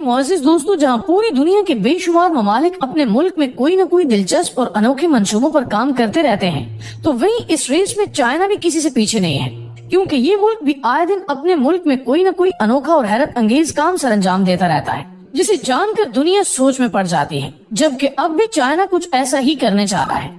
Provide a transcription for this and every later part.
मुअज़्ज़िज़ दोस्तों, जहाँ पूरी दुनिया के बेशुमार ममालिक अपने मुल्क में कोई न कोई दिलचस्प और अनोखे मंसूबों पर काम करते रहते हैं, तो वहीं इस रेस में चाइना भी किसी से पीछे नहीं है, क्योंकि ये मुल्क भी आए दिन अपने मुल्क में कोई न कोई अनोखा और हैरत अंगेज काम सरंजाम देता रहता है, जिसे जानकर दुनिया सोच में पड़ जाती है। जबकि अब भी चाइना कुछ ऐसा ही करने जा रहा है।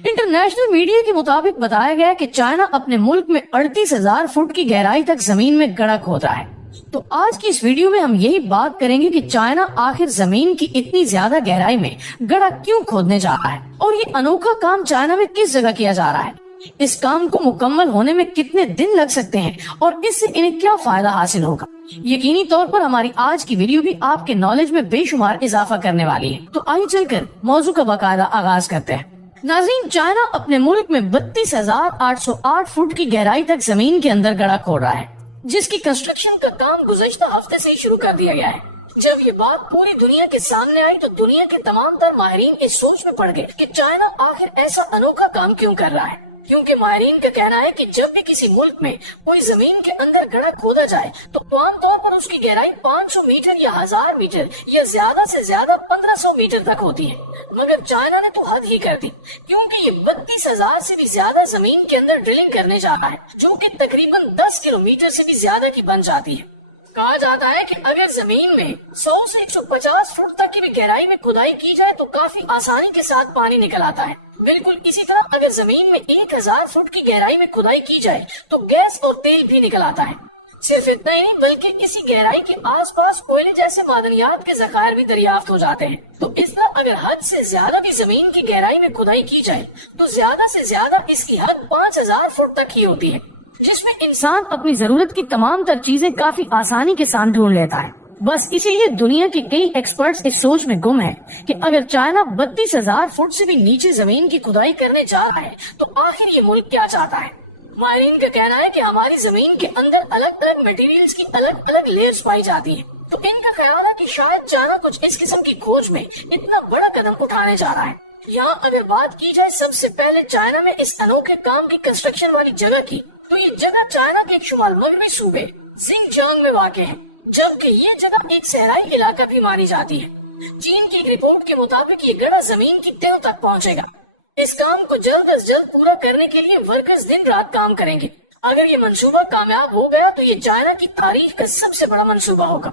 इंटरनेशनल मीडिया के मुताबिक बताया गया कि चाइना अपने मुल्क में 38,000 फुट की गहराई तक जमीन में गड्ढा खोद रहा है। तो आज की इस वीडियो में हम यही बात करेंगे कि चाइना आखिर जमीन की इतनी ज्यादा गहराई में गड्ढा क्यों खोदने जा रहा है और ये अनोखा काम चाइना में किस जगह किया जा रहा है, इस काम को मुकम्मल होने में कितने दिन लग सकते हैं और इससे इन्हें क्या फायदा हासिल होगा। यकीनी तौर पर हमारी आज की वीडियो भी आपके नॉलेज में बेशुमार इजाफा करने वाली है। तो आइए चलकर मौजू का बाकायदा आगाज करते हैं। नाज़रीन, चाइना अपने मुल्क में 32,808 फुट की गहराई तक जमीन के अंदर गड्ढा खोद रहा है, जिसकी कंस्ट्रक्शन का काम गुज़श्ता हफ्ते से ही शुरू कर दिया गया है। जब ये बात पूरी दुनिया के सामने आई तो दुनिया के तमाम तर माहिरीन इस सोच में पड़ गए कि चाइना आखिर ऐसा अनोखा काम क्यों कर रहा है, क्योंकि माहिरीन का कहना है कि जब भी किसी मुल्क में कोई जमीन के अंदर गड्ढा खोदा जाए तो आमतौर पर उसकी गहराई 500 मीटर या 1000 मीटर या ज्यादा से ज्यादा 1500 मीटर तक होती है। मगर चाइना ने तो हद ही कर दी, क्योंकि ये 32,000 से भी ज्यादा जमीन के अंदर ड्रिलिंग करने जा रहा है, जो कि तकरीबन 10 किलोमीटर से भी ज्यादा की बन जाती है। कहा जाता है कि अगर जमीन में 100 से 150 फुट तक की भी गहराई में खुदाई की जाए तो काफी आसानी के साथ पानी निकल आता है। बिल्कुल इसी तरह अगर जमीन में 1000 फुट की गहराई में खुदाई की जाए तो गैस और तेल भी निकल आता है। सिर्फ इतना ही नहीं, बल्कि इसी गहराई के आसपास कोयले जैसे मादनियात के ज़खायर भी दरियाफ्त हो जाते हैं। तो इस तरह अगर हद से ज्यादा भी जमीन की गहराई में खुदाई की जाए तो ज्यादा से ज्यादा इसकी हद 5000 फुट तक ही होती है, जिसमें इंसान अपनी जरूरत की तमाम तर चीजें काफी आसानी के साथ ढूंढ लेता है। बस इसीलिए दुनिया के कई एक्सपर्ट्स इस सोच में गुम है कि अगर चाइना 32,000 फुट से भी नीचे जमीन की खुदाई करने जा रहा है तो आखिर ये मुल्क क्या चाहता है। माहिरीन का कहना है कि हमारी जमीन के अंदर अलग अलग मटेरियल्स की अलग अलग लेयर्स पाई जाती है, तो इनका ख्याल है कि शायद चाइना कुछ इस किस्म की खोज में इतना बड़ा कदम उठाने जा रहा है। यहाँ अगर बात की जाए सबसे पहले चाइना में इस अनोखे काम की कंस्ट्रक्शन वाली जगह की, तो ये जगह चाइना के एक शुमाल मगरबी सूबे सिंगजांग में वाक़ है, जबकि ये जगह एक सहराई इलाका भी मानी जाती है। चीन की एक रिपोर्ट के मुताबिक ये गड्ढा जमीन की तह तक पहुंचेगा। इस काम को जल्द अज जल्द पूरा करने के लिए वर्कर्स दिन रात काम करेंगे। अगर ये मंसूबा कामयाब हो गया तो ये चाइना की तारीख का सबसे बड़ा मंसूबा होगा।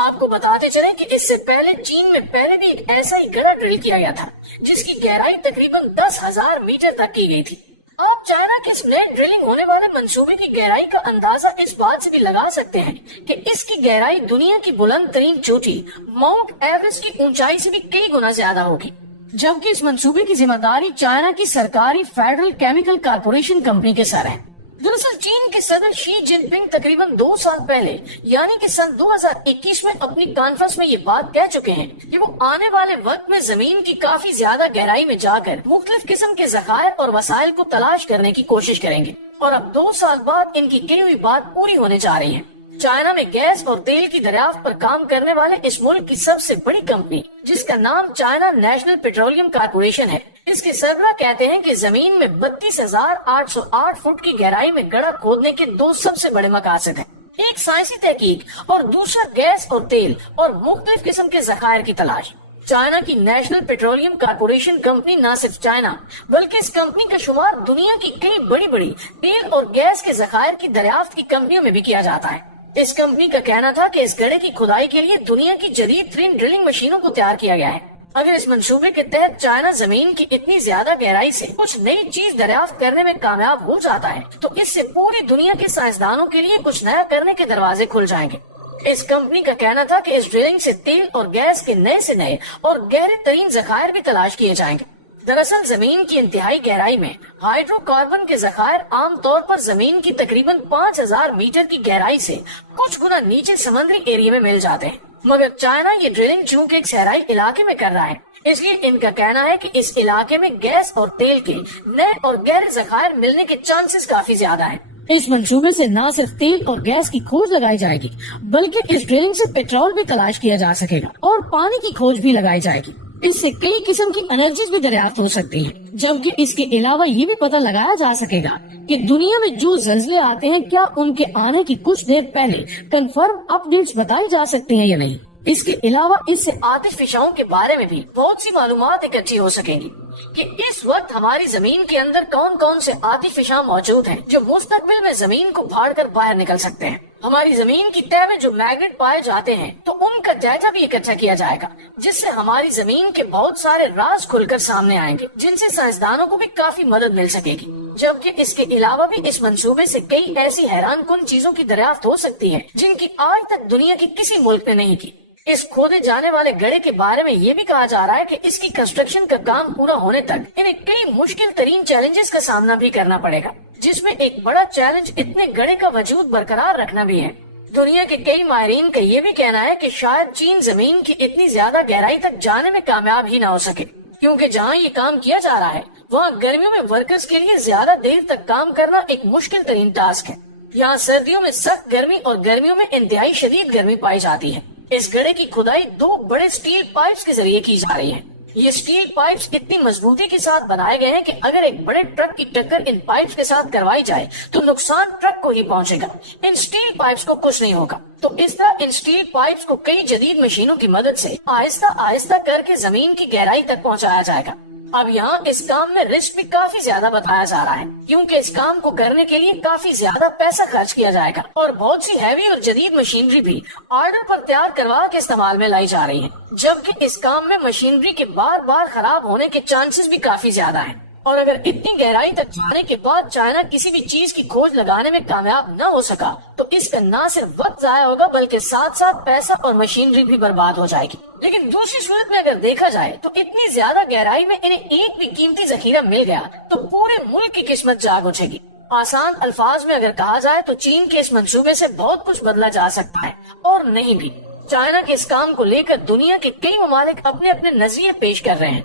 आपको बताते चले कि इससे पहले चीन में पहले भी एक ऐसा ही गड्ढा ड्रिल किया गया था, जिसकी गहराई तकरीबन 10,000 मीटर तक की गई थी। आप चाइना के इस नए ड्रिलिंग होने वाले मंसूबे की गहराई का अंदाजा इस बात से भी लगा सकते हैं कि इसकी गहराई दुनिया की बुलंद तरीन चोटी माउंट एवरेस्ट की ऊंचाई से भी कई गुना ज्यादा होगी। जबकि इस मंसूबे की जिम्मेदारी चाइना की सरकारी फेडरल केमिकल कारपोरेशन कंपनी के सर है। दरअसल चीन के सदर शी जिनपिंग तकरीबन 2 साल पहले यानी कि सन 2021 में अपनी कॉन्फ्रेंस में ये बात कह चुके हैं कि वो आने वाले वक्त में जमीन की काफी ज्यादा गहराई में जाकर मुख्तलिफ किस्म के ज़खायर और वसाइल को तलाश करने की कोशिश करेंगे। और अब 2 साल बाद इनकी कही हुई बात पूरी होने जा रही है। चाइना में गैस और तेल की दरियाफ्त पर काम करने वाले इस मुल्क की सबसे बड़ी कंपनी, जिसका नाम चाइना नेशनल पेट्रोलियम कारपोरेशन है, इसके सरबराह कहते हैं कि जमीन में 32,808 फुट की गहराई में गड्ढा खोदने के 2 सबसे बड़े मकासद हैं। एक साइंसी तहकीक और दूसरा गैस और तेल और मुख्तलिफ किस्म के ज़खायर की तलाश। चाइना की नेशनल पेट्रोलियम कारपोरेशन कंपनी न सिर्फ चाइना बल्कि इस कंपनी का शुमार दुनिया की कई बड़ी बड़ी तेल और गैस के ज़खायर की दरियाफ्त की कंपनियों में भी किया जाता है। इस कंपनी का कहना था कि इस गड्ढे की खुदाई के लिए दुनिया की जदीद तरीन ड्रिलिंग मशीनों को तैयार किया गया है। अगर इस मंसूबे के तहत चाइना जमीन की इतनी ज्यादा गहराई से कुछ नई चीज दरियाफ्त करने में कामयाब हो जाता है तो इससे पूरी दुनिया के साइंसदानों के लिए कुछ नया करने के दरवाजे खुल जाएंगे। इस कंपनी का कहना था कि इस ड्रिलिंग से तेल और गैस के नए से नए और गहरे तरीन ज़खायर भी तलाश किए जाएंगे। दरअसल जमीन की इंतहाई गहराई में हाइड्रोकार्बन के ज़खायर आमतौर पर जमीन की तकरीबन 5000 मीटर की गहराई से कुछ गुना नीचे समुद्री एरिया में मिल जाते हैं। मगर चाइना ये ड्रिलिंग चूंकि एक सहराई इलाके में कर रहा है, इसलिए इनका कहना है कि इस इलाके में गैस और तेल के नए और गहरे ज़खायर मिलने के चांसेस काफी ज्यादा हैं। इस मंसूबे से न सिर्फ तेल और गैस की खोज लगाई जाएगी बल्कि इस ड्रिलिंग से पेट्रोल भी तलाश किया जा सकेगा और पानी की खोज भी लगाई जाएगी। इससे कई किस्म की एनर्जीज भी दरियाफ्त हो सकती हैं, जबकि इसके अलावा ये भी पता लगाया जा सकेगा कि दुनिया में जो ज़ल्ज़ले आते हैं क्या उनके आने की कुछ देर पहले कंफर्म अपडेट्स बताई जा सकती हैं या नहीं। اس کے علاوہ اس سے آتش فشاؤں کے بارے میں بھی بہت سی معلومات اکٹھی ہو سکیں گی کہ اس وقت ہماری زمین کے اندر کون کون سے آتش فشاں موجود ہیں جو مستقبل میں زمین کو پھاڑ کر باہر نکل سکتے ہیں۔ ہماری زمین کی تہہ میں جو میگنیٹ پائے جاتے ہیں تو ان کا ڈیٹا بھی اکٹھا کیا جائے گا، جس سے ہماری زمین کے بہت سارے راز کھل کر سامنے آئیں گے، جن سے سائنسدانوں کو بھی کافی مدد مل سکے گی۔ جبکہ اس کے علاوہ بھی اس منصوبے سے کئی ایسی حیران کن چیزوں کی دریافت ہو سکتی ہے جن کی آج تک دنیا کی کسی ملک نے نہیں کی۔ اس کھودے جانے والے گڑھے کے بارے میں یہ بھی کہا جا رہا ہے کہ اس کی کنسٹرکشن کا کام پورا ہونے تک انہیں کئی مشکل ترین چیلنجز کا سامنا بھی کرنا پڑے گا، جس میں ایک بڑا چیلنج اتنے گڑھے کا وجود برقرار رکھنا بھی ہے۔ دنیا کے کئی ماہرین کا یہ بھی کہنا ہے کہ شاید چین زمین کی اتنی زیادہ گہرائی تک جانے میں کامیاب ہی نہ ہو سکے، کیونکہ جہاں یہ کام کیا جا رہا ہے وہاں گرمیوں میں ورکرز کے لیے زیادہ دیر تک کام کرنا ایک مشکل ترین ٹاسک ہے۔ یہاں سردیوں میں سخت گرمی اور گرمیوں میں انتہائی شدید گرمی پائی جاتی ہے۔ اس گڑھے کی کھدائی 2 بڑے سٹیل پائپس کے ذریعے کی جا رہی ہے۔ یہ سٹیل پائپس اتنی مضبوطی کے ساتھ بنائے گئے ہیں کہ اگر ایک بڑے ٹرک کی ٹکر ان پائپس کے ساتھ کروائی جائے تو نقصان ٹرک کو ہی پہنچے گا، ان سٹیل پائپس کو کچھ نہیں ہوگا۔ تو اس طرح ان سٹیل پائپس کو کئی جدید مشینوں کی مدد سے آہستہ آہستہ کر کے زمین کی گہرائی تک پہنچایا جائے گا۔ اب یہاں اس کام میں رسک بھی کافی زیادہ بتایا جا رہا ہے، کیونکہ اس کام کو کرنے کے لیے کافی زیادہ پیسہ خرچ کیا جائے گا اور بہت سی ہیوی اور جدید مشینری بھی آرڈر پر تیار کروا کے استعمال میں لائی جا رہی ہے، جبکہ اس کام میں مشینری کے بار بار خراب ہونے کے چانسز بھی کافی زیادہ ہیں۔ اور اگر اتنی گہرائی تک جانے کے بعد چائنا کسی بھی چیز کی کھوج لگانے میں کامیاب نہ ہو سکا تو اس کا نہ صرف وقت ضائع ہوگا بلکہ ساتھ ساتھ پیسہ اور مشینری بھی برباد ہو جائے گی۔ لیکن دوسری صورت میں اگر دیکھا جائے تو اتنی زیادہ گہرائی میں انہیں ایک بھی قیمتی ذخیرہ مل گیا تو پورے ملک کی قسمت جاگ اٹھے گی۔ آسان الفاظ میں اگر کہا جائے تو چین کے اس منصوبے سے بہت کچھ بدلا جا سکتا ہے اور نہیں بھی۔ چائنا کے اس کام کو لے کر دنیا کے کئی ممالک اپنے اپنے نظریے پیش کر رہے ہیں۔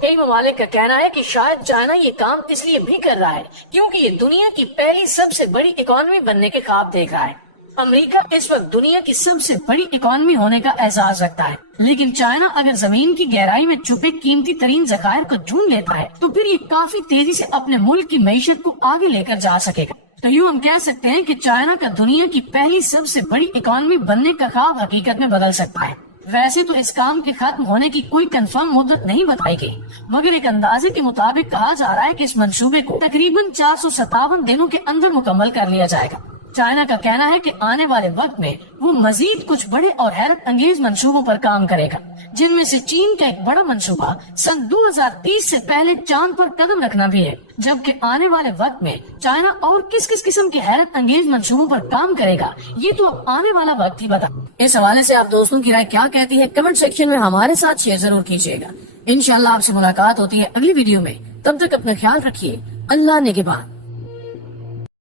کئی ممالک کا کہنا ہے کہ شاید چائنا یہ کام اس لیے بھی کر رہا ہے کیونکہ یہ دنیا کی پہلی سب سے بڑی اکانومی بننے کے خواب دیکھ رہا ہے۔ امریکہ اس وقت دنیا کی سب سے بڑی اکانومی ہونے کا احساس رکھتا ہے، لیکن چائنا اگر زمین کی گہرائی میں چھپے قیمتی ترین ذخائر کو ڈھونڈ لیتا ہے تو پھر یہ کافی تیزی سے اپنے ملک کی معیشت کو آگے لے کر جا سکے گا۔ تو یوں ہم کہہ سکتے ہیں کہ چائنا کا دنیا کی پہلی سب سے بڑی اکانومی بننے کا خواب حقیقت میں بدل سکتا ہے۔ ویسے تو اس کام کے ختم ہونے کی کوئی کنفرم مدت نہیں بتائی گئی، مگر ایک اندازے کے مطابق کہا جا رہا ہے کہ اس منصوبے کو تقریباً 457 دنوں کے اندر مکمل کر لیا جائے گا۔ چائنا کا کہنا ہے کہ آنے والے وقت میں وہ مزید کچھ بڑے اور حیرت انگیز منصوبوں پر کام کرے گا، جن میں سے چین کا ایک بڑا منصوبہ سن 2030 سے پہلے چاند پر قدم رکھنا بھی ہے، جبکہ آنے والے وقت میں چائنا اور کس کس قسم کے حیرت انگیز منصوبوں پر کام کرے گا یہ تو اب آنے والا وقت ہی بتا۔ اس حوالے سے آپ دوستوں کی رائے کیا کہتی ہے کمنٹ سیکشن میں ہمارے ساتھ شیئر ضرور کیجیے گا۔ انشاءاللہ آپ سے ملاقات ہوتی ہے اگلی ویڈیو میں، تب تک اپنا خیال رکھیے۔ اللہ نگہبان۔